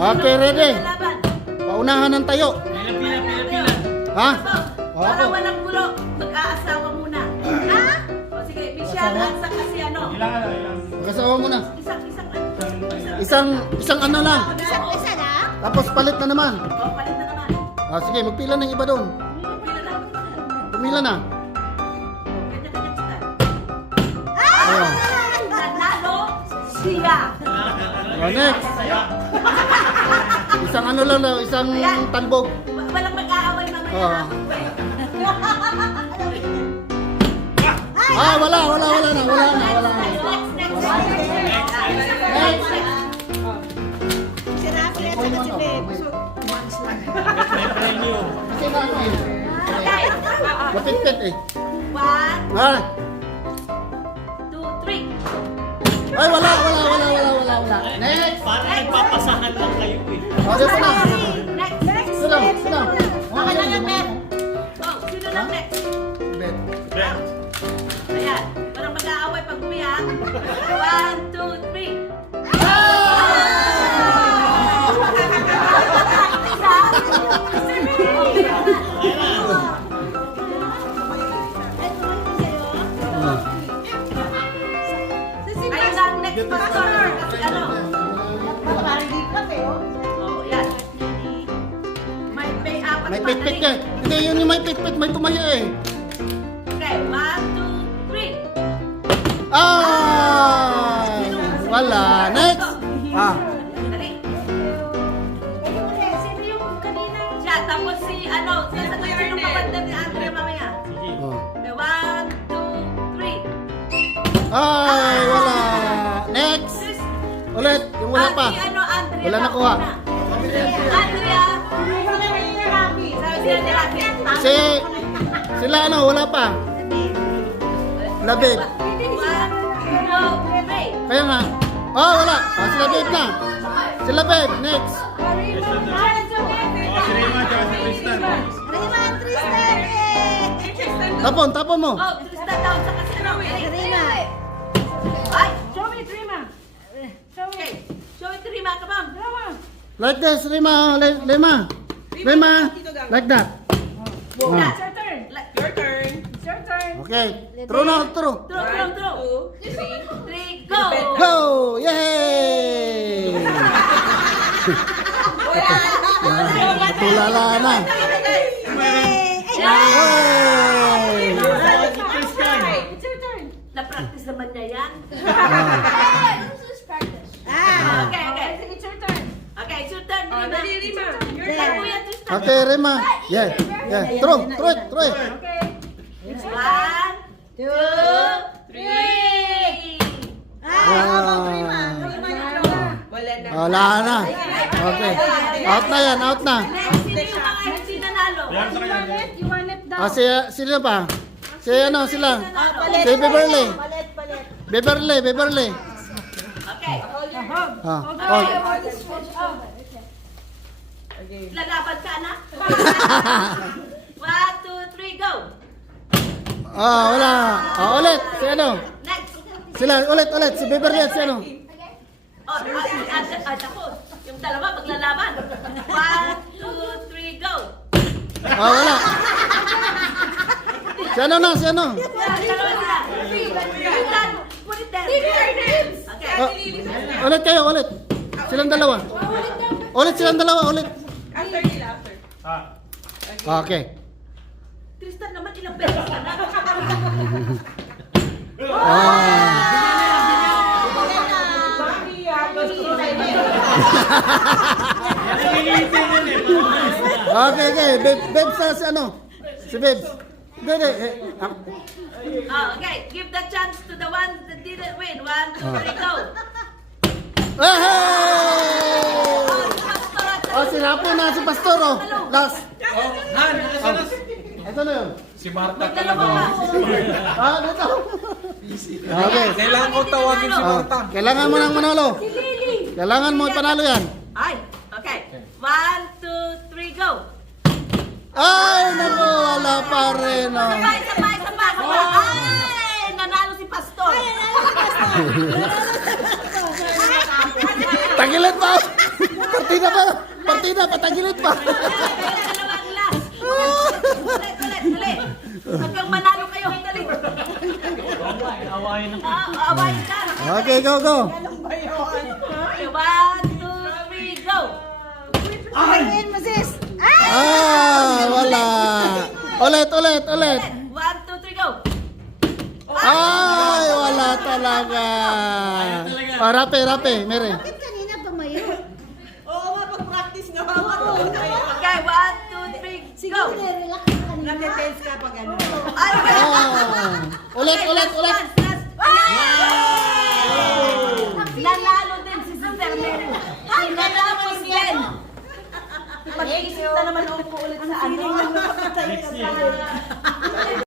Okay, ready. Laban. Paunahan ng tayo. Pila. Ha? Para walang gulo, mag-aasawa muna. Ha? O sige, Michelle, at sa kasi ano. Ilang. Magkasawa muna. Isang Isang ano lang. Isa na? Tapos palit na naman. O, palit na naman. Sige, magpila ng iba doon. Pila na. Pumila na. Kanya-kanya sila. Ayun. Nanalo siya. Next. Isang ano lang daw, isang talbog. Walang mag-aaway mamaya. Oo. Wala na. Si Rafi at saka si Beb. Kasi na ano eh. Mapit-pit eh. 1, Ha? 2, 3. Ay, wala. Next. Parang nagpapasahan lang kayo eh. Dito na. Next. Sino? Okay lang yan, Beth. Oh, sino lang next? Bet. Ayan. Walang mag-aaway pag umiyak. 1, 2, 3. Ayun lang, next pastor. Kasi ano? Parang di pa kayo. Oh, yan. May apat May pa pit-pit na ka. Hindi, yun yung may pit-pit. May tumaya eh. Okay, 1, 2, 3. Wala. Next. Dali. Sino yung kanina? Siya, tapos si ano, sasagot sino papanda ni Andrea mamaya. Oh. Okay, 1, 2, 3. Wala. Next. Ulit. Yung wala pa. Si ano, Andrea. Wala nakuha. Andrea. Sabi sila ni Rafi. Sila ano, wala pa. Labib. 1, 2, 3. Kaya nga. Wala. Sila babe na. Sila babe. Next. Si Rima at si Tristan. Rima, Tristan eh! Tapon mo. Oh, Tristan daw sa kasi ano. Rima. Ay, show me Rima. Okay, show it Rima, come on. Like this, Rima. Rima. Like that. Yeah. Your turn. Okay. True na, true. Throw. 2, 3, go. Go! Yay! Tulala na. Hey! Na-practice naman niya yan. Ah! Okay. Okay, it's your turn, Rima. Dali, Rima. Your Ikaw, turn. Kuya Tristan. Okay, Rima. Yeah. True it. 1, 2, 3. Wala na. Wala na. Okay. Out na yan, out na. Next, sino yung mga hindi nanalo? Sino pa? Sila. Si Beverly. Beverly. Okay. Hold. Lalaban ka na? 1, 2, 3, go. Wala. Ulit. Si ano? Next. Sila, ulit. Si Beverly at si ano? Tapos. Yung dalawa, maglalaban. 1, 2, 3, go. Wala. Si ano? Dalawa sila. Put it there. Okay. Ulit kayo. Silang dalawa. Ulit. After nila, after. Okay. Tristan naman, ilang beses ka na. Okay. Babes na si ano? Si Babes. Hindi. Okay, give the chance to the ones that didn't win. 1, 2, 3, go. Sinapon na si Pastor. Last. Han, asan na Ito na yun. si Marta Dalawa pa. Dito. Okay. Kailangan ko tawagin si Marta. Kailangan mo nang manalo. Kailangan mo ipanalo yan. Ay, okay. 1, 2, 3, go. Ay, naku, wala pa rin. Sabay. Ay, nanalo si Pastor. Tagilan pa. Partida pa. konti na, patagilid pa. Dalawang last. Ulit. Hanggang manalo kayo. Dali. Awayin ka. Okay, go. Okay, 1, 2, 3, go. Ayun mo, sis. Wala. Ulit. 1, 2, 3, go. Ay, wala talaga. Rape, Mere. Bakit kanina tumayo? Oo, mapag-practice nga. Okay, 1, 2, 3, Siguro go. relax ka kanina. Nate-tense ka pag ano. Ay, Ulit. Last. Nanalo din si Sister Mary. Ay, natapos din. Mag-iisip na naman ako ulit sa ano.